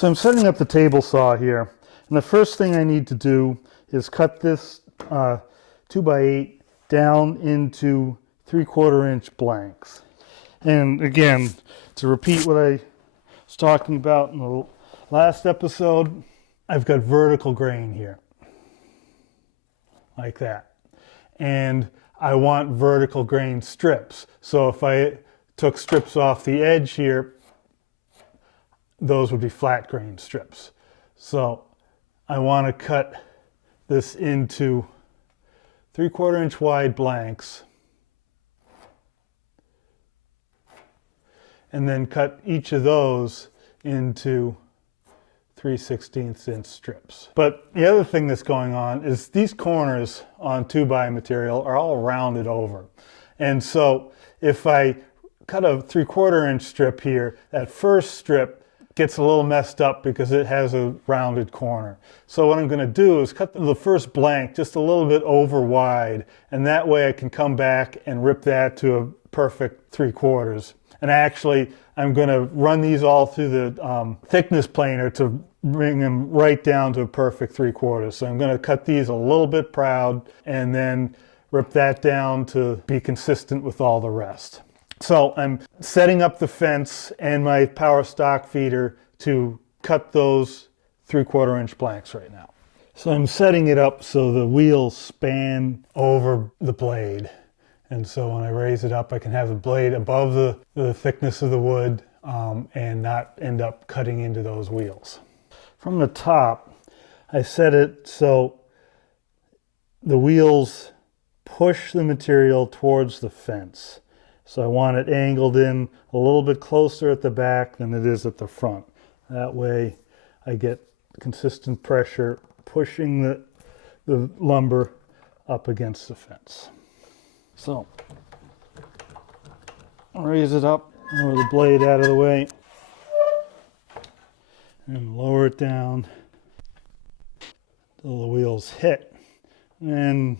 So I'm setting up the table saw here, and the first thing I need to do is cut this 2x8 down into 3/4 inch blanks. And again, to repeat what I was talking about in the last episode, I've got vertical grain here, like that. And I want vertical grain strips. So if I took strips off the edge here, those would be flat grain strips. So I want to cut this into 3/4 inch wide blanks, and then cut each of those into 3/16 inch strips. But the other thing that's going on is these corners on 2x material are all rounded over. And so if I cut a 3/4 inch strip here, that first strip gets a little messed up because it has a rounded corner. So what I'm going to do is cut the first blank just a little bit over wide, and that way I can come back and rip that to a perfect 3/4. And actually, I'm going to run these all through the thickness planer to bring them right down to a perfect 3/4. So I'm going to cut these a little bit proud and then rip that down to be consistent with all the rest. So I'm setting up the fence and my power stock feeder to cut those 3/4 inch blanks right now. So I'm setting it up so the wheels span over the blade. And so when I raise it up, I can have the blade above the thickness of the wood and not end up cutting into those wheels. From the top, I set it so the wheels push the material towards the fence. So I want it angled in a little bit closer at the back than it is at the front. That way I get consistent pressure pushing the lumber up against the fence. So I'll raise it up, lower the blade out of the way, and lower it down till the wheels hit, and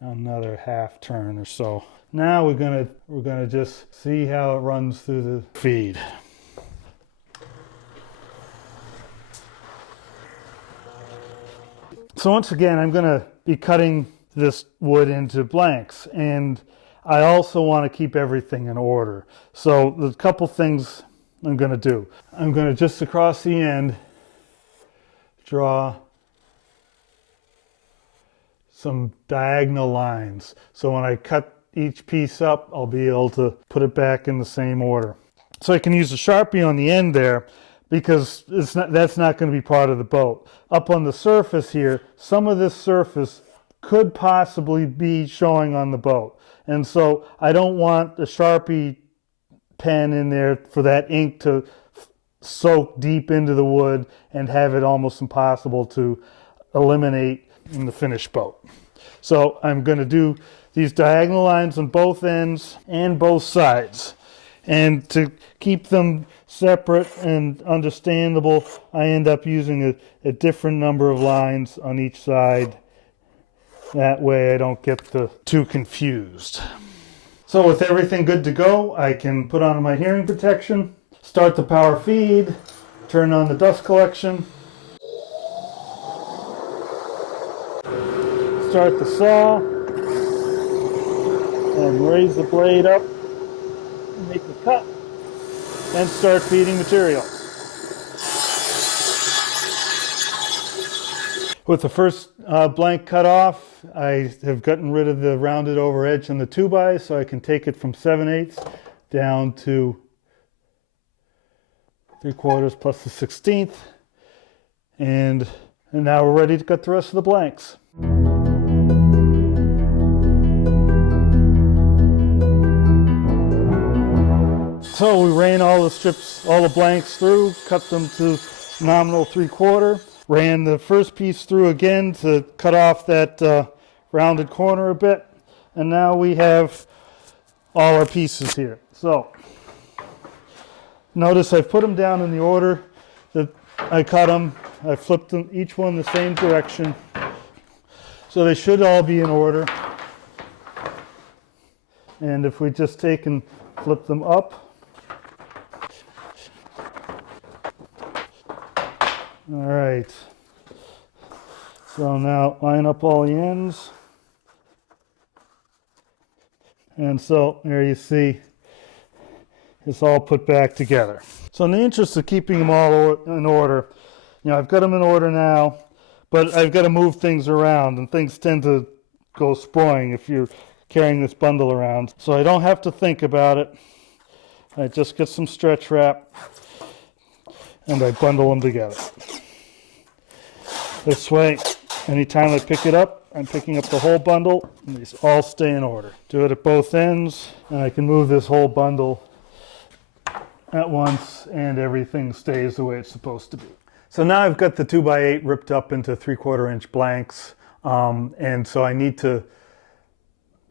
down another half turn or so. Now we're gonna just see how it runs through the feed. So once again, I'm gonna be cutting this wood into blanks, and I also want to keep everything in order. So there's a couple things I'm gonna do. I'm gonna just across the end draw some diagonal lines. So when I cut each piece up, I'll be able to put it back in the same order. So I can use a Sharpie on the end there because that's not going to be part of the boat. Up on the surface here, some of this surface could possibly be showing on the boat. And so I don't want a Sharpie pen in there for that ink to soak deep into the wood and have it almost impossible to eliminate in the finished boat. So I'm going to do these diagonal lines on both ends and both sides. And to keep them separate and understandable, I end up using a different number of lines on each side. That way I don't get too confused. So with everything good to go, I can put on my hearing protection, start the power feed, turn on the dust collection, start the saw, and raise the blade up, make the cut, and start feeding material. With the first blank cut off, I have gotten rid of the rounded over edge on the 2x, so I can take it from 7/8 down to 3/4 plus the 16th. And now we're ready to cut the rest of the blanks. So we ran all the strips, all the blanks through, cut them to nominal 3/4. Ran the first piece through again to cut off that rounded corner a bit. And now we have all our pieces here. So notice I put them down in the order that I cut them. I flipped them, each one the same direction. So they should all be in order. And if we just take and flip them up, All right. So now line up all the ends. And so there you see it's all put back together. So in the interest of keeping them all in order, I've got them in order now, but I've got to move things around, and things tend to go spoiling if you're carrying this bundle around. So I don't have to think about it. I just get some stretch wrap and I bundle them together. This way, anytime I pick it up, I'm picking up the whole bundle, and these all stay in order. Do it at both ends, and I can move this whole bundle at once, and everything stays the way it's supposed to be. So now I've got the 2x8 ripped up into 3/4 inch blanks, and so I need to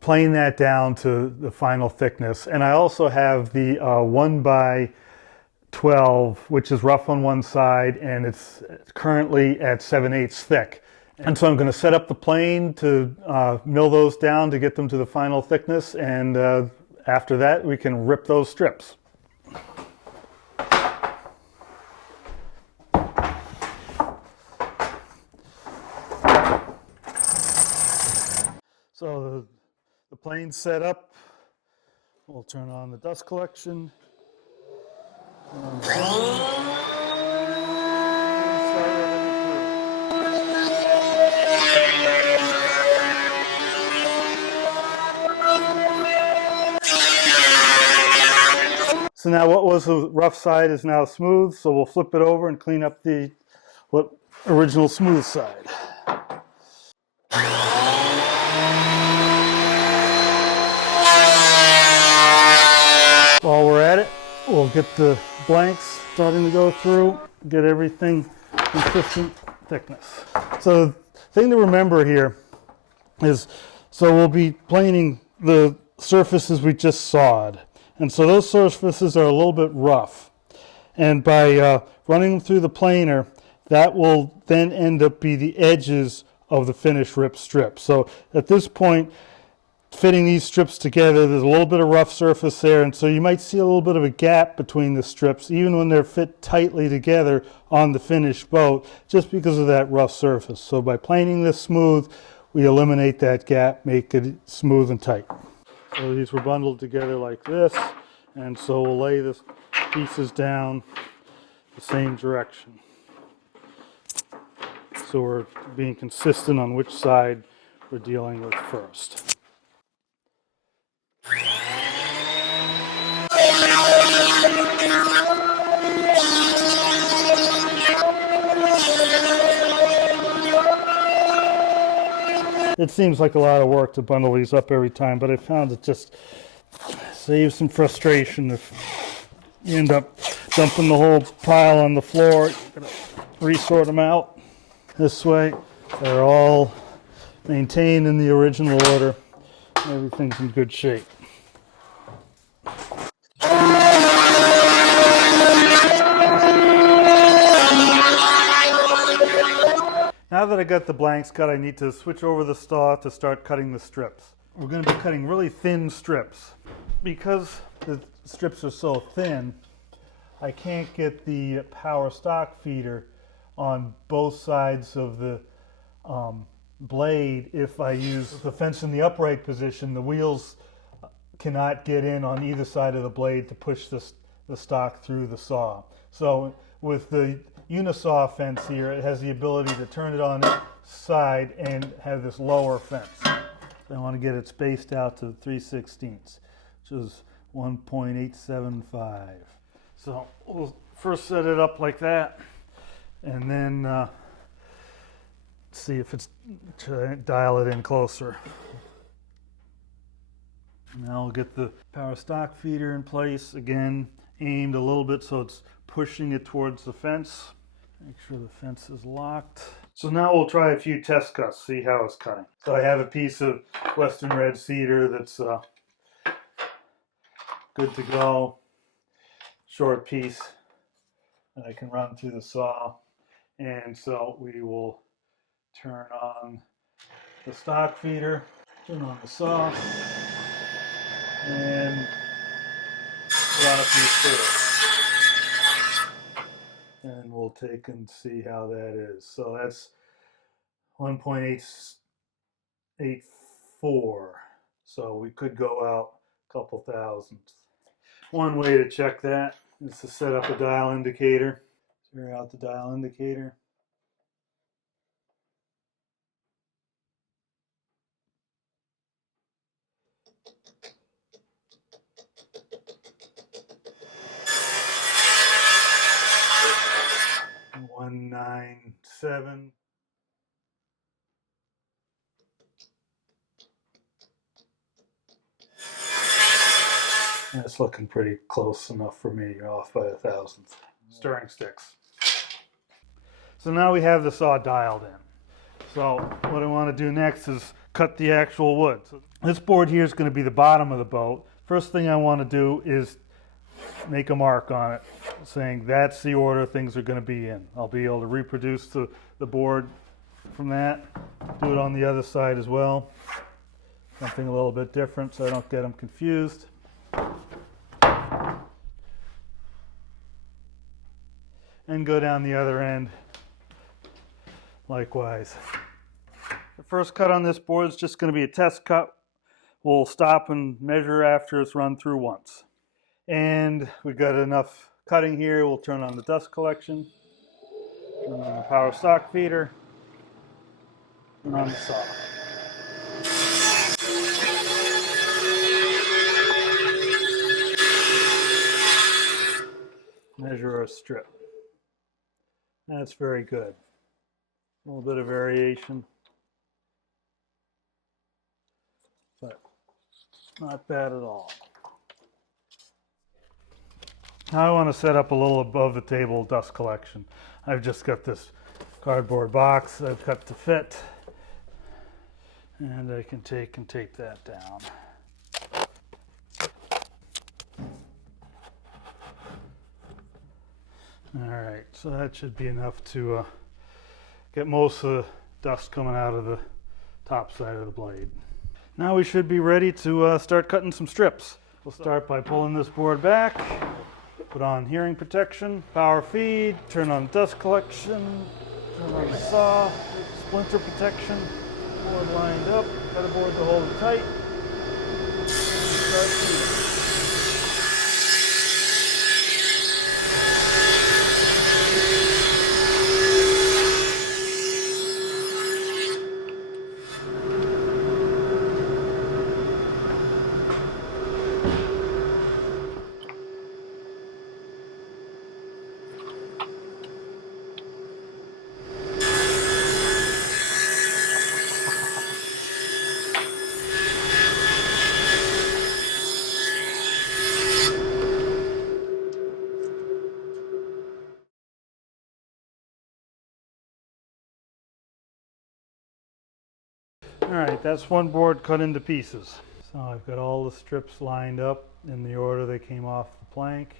plane that down to the final thickness. And I also have the 1x12, which is rough on one side, and it's currently at 7/8 thick. And so I'm going to set up the plane to mill those down to get them to the final thickness, and after that we can rip those strips. So the plane's set up. We'll turn on the dust collection. So now what was the rough side is now smooth, so we'll flip it over and clean up the original smooth side. While we're at it, we'll get the blanks starting to go through, get everything consistent thickness. So the thing to remember here is, so we'll be planing the surfaces we just sawed. And so those surfaces are a little bit rough. And by running them through the planer, that will then end up be the edges of the finished rip strip. So at this point, fitting these strips together, there's a little bit of rough surface there, and so you might see a little bit of a gap between the strips, even when they're fit tightly together on the finished boat, just because of that rough surface. So by planing this smooth, we eliminate that gap, make it smooth and tight. So these were bundled together like this, and so we'll lay the pieces down the same direction. So we're being consistent on which side we're dealing with first. It seems like a lot of work to bundle these up every time, but I found it just saves some frustration if you end up dumping the whole pile on the floor. You're going to resort them out. This way, they're all maintained in the original order. Everything's in good shape. Now that I got the blanks cut, I need to switch over the saw to start cutting the strips. We're going to be cutting really thin strips. Because the strips are so thin, I can't get the power stock feeder on both sides of the blade. If I use the fence in the upright position, the wheels cannot get in on either side of the blade to push the stock through the saw. So with the unisaw fence here, it has the ability to turn it on its side and have this lower fence. So I want to get it spaced out to 3/16, which is 1.875. So we'll first set it up like that, and then see if it's to dial it in closer. Now we'll get the power stock feeder in place, again aimed a little bit so it's pushing it towards the fence. Make sure the fence is locked. So now we'll try a few test cuts, see how it's cutting. So I have a piece of Western red cedar that's good to go. Short piece that I can run through the saw. And so we will turn on the stock feeder, turn on the saw, and run a few through. and we'll take and see how that is. So that's 1.884. So we could go out a couple thousandths. One way to check that is to set up a dial indicator. Zero out the dial indicator. And 197. That's looking pretty close enough for me, off by a thousandth. Stirring sticks. So now we have the saw dialed in. So what I want to do next is cut the actual wood. So this board here is going to be the bottom of the boat. First thing I want to do is make a mark on it saying that's the order things are going to be in. I'll be able to reproduce the board from that. Do it on the other side as well. Something a little bit different so I don't get them confused. And go down the other end likewise. The first cut on this board is just going to be a test cut. We'll stop and measure after it's run through once. And we've got enough cutting here. We'll turn on the dust collection, turn on the power stock feeder, turn on the saw. Measure our strip. That's very good. A little bit of variation, but not bad at all. Now I want to set up a little above the table dust collection. I've just got this cardboard box I've cut to fit, and I can take and tape that down. Alright, so that should be enough to get most of the dust coming out of the top side of the blade. Now we should be ready to start cutting some strips. We'll start by pulling this board back, put on hearing protection, power feed, turn on dust collection, turn on the saw, splinter protection, board lined up, cut a board to hold it tight, start feeding. Alright, that's one board cut into pieces. So I've got all the strips lined up in the order they came off the plank.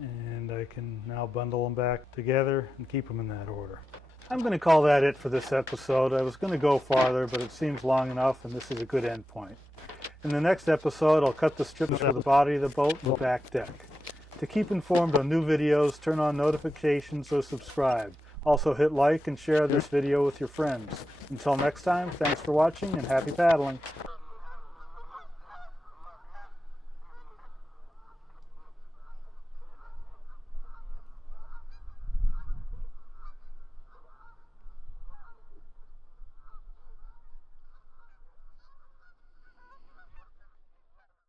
And I can now bundle them back together and keep them in that order. I'm going to call that it for this episode. I was going to go farther, but it seems long enough, and this is a good end point. In the next episode, I'll cut the strips for the body of the boat and the back deck. To keep informed on new videos, turn on notifications or subscribe. Also hit like and share this video with your friends. Until next time, thanks for watching and happy paddling.